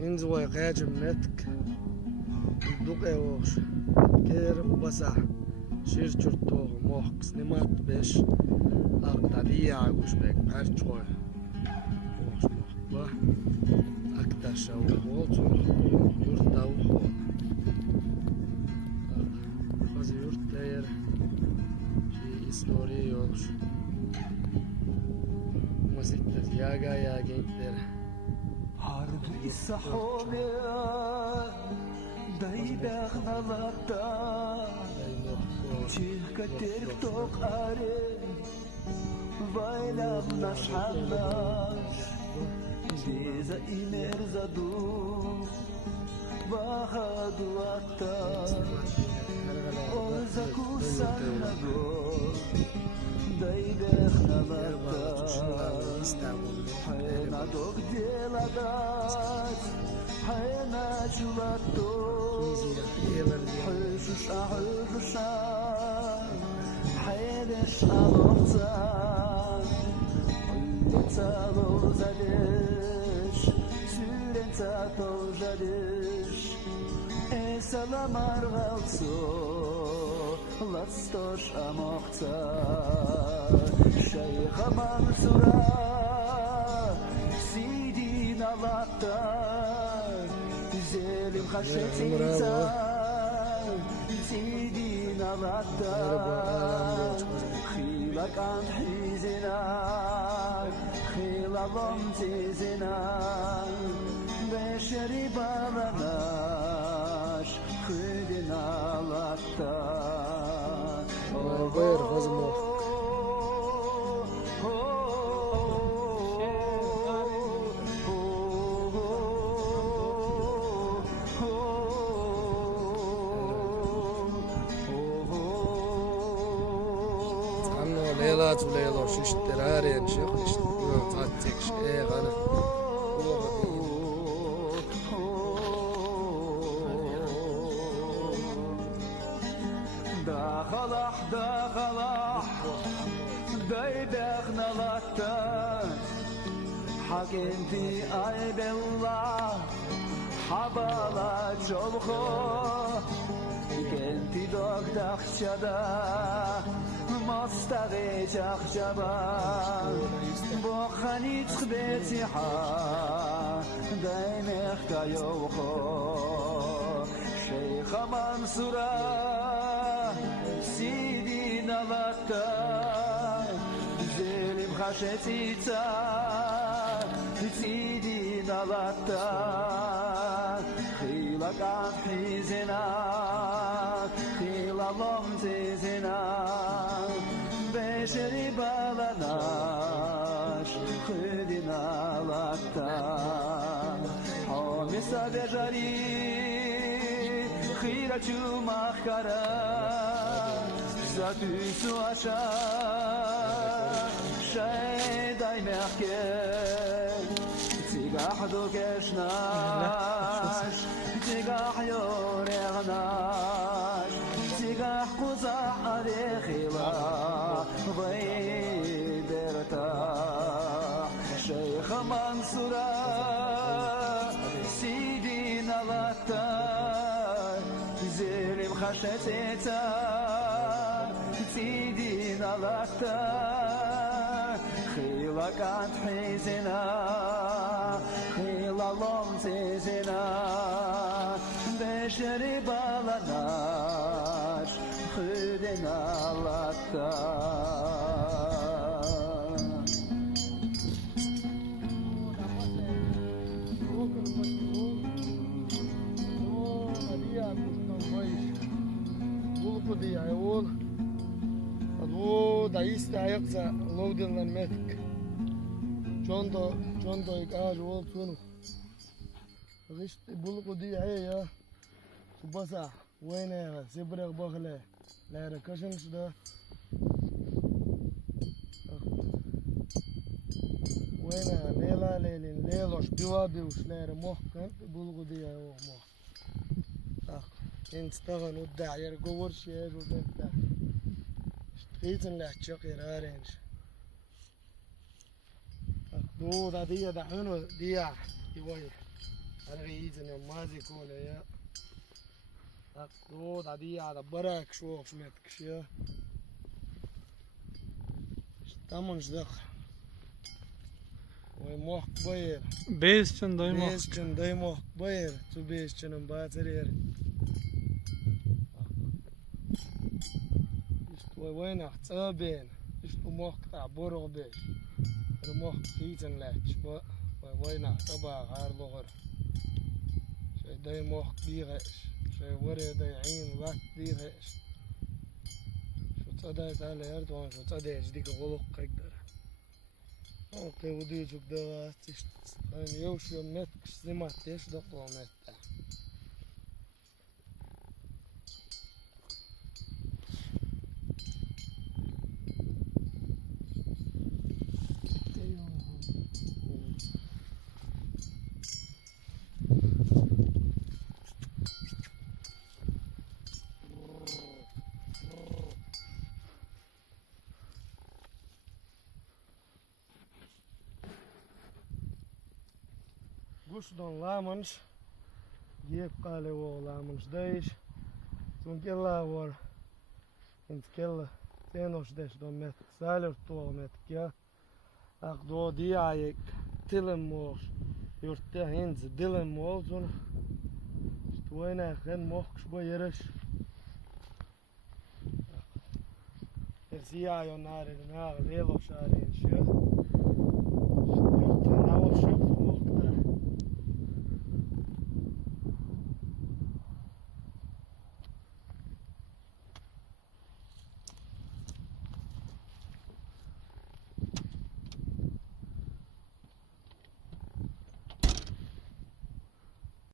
إنزوي قاجم نتك دوقي وش كيرم بسع شير شرطوغ موخكس نمات بيش أقدالية عقوش بيك بارجوي وش موخبا أكتاشا وخوت يرتا وخوت خازي يرتاير شي إسلوري يولش مسيطة ياغا ياغين تير Harbi sahone dayda khnalata chilka terk tok are vaylam nashhallash diza iner zadu bahadu atta ozaku sanago dayda khnalata حينا دوك ديلادات حينا شلاتو حيشوش أحلوشان حيدش ألوزان تالو زادش سورين تاتو جادش سلام أرغلتو لاتستوش أموختا شيخ منصورا زلم خشتي سيدينا غدا خيلك عن حيزنا خيل ضمزيزنا بشري بابناش خدنا غدا غير غزمه ليلات وليلة شيش ترارين شيخ نشتغل تعتيك شيخ أنا داخلح دايدخنا لاتان حكيمتي عيب الله حبالا جلخو كنتي دوك دخشدا مستغي جخجبا بوخاني تخبيتي حا دايمخ كيوخو شيخ منصورا سيدي نبتا زلم خشتي تا سيدي نبتا خيلك عن حيزنا خيل ضمزيزنا بشري بالناش خدنا لكتا حومي سابجاري خيرة مخكرة زاتو سواشا شايداي محكي تيقاح دوكشناش تيقاح يوريغناش تيقاح قزاح أديخيلا ضيدرتا شيخ منصورا سيدي نغتا زلم خشتتا سيدي نغتا خيلك عن حيزنا خيل لمزيزنا بشري بالناش خدنا لكتا da iste ayaksa lovdinlan metik. Çondo ikaj ol sunu. Gist bulku di ya. Subasa wayne sibrek bakhle. La rakashin da. Wayne lela lelin lelosh biwadi ushlar mohkan bulku di ya o moh. Instagan udda yer govor şer udda. Eğitim lehçek yararınç. Bu da diye da hunu diye diye. Halga iyice mazi kole ya. Bak o da diye da bırak şu okşmet kişi ya. Tamam işte. Oy moh bayır. Beş için daymak. Beş gün daymoh bayır. Tu beş günün batırır. İşte oy oynak çabin. İşte moh da borog beş. Moh iyice leç. Oy oynak sabah har doğru. Şey daymoh biğeş. Şey vere dayın lat biğeş. Şu çaday tale erdoğan şu çaday ciddi goluk kaydır. Okey, bu çok da işte. Yani yok şu met kısmet teş de komet. Guston lamans. Jep kale o lamans deis. Toen kella var. En kella tenos des don met sailor tuol met ja. Ach do diaik tillen mos. Jurte hins dillen mos on. Stoina gen moks boyeres. Sia jo naar de naar lelo sare en sjö. Jurte nou sjö.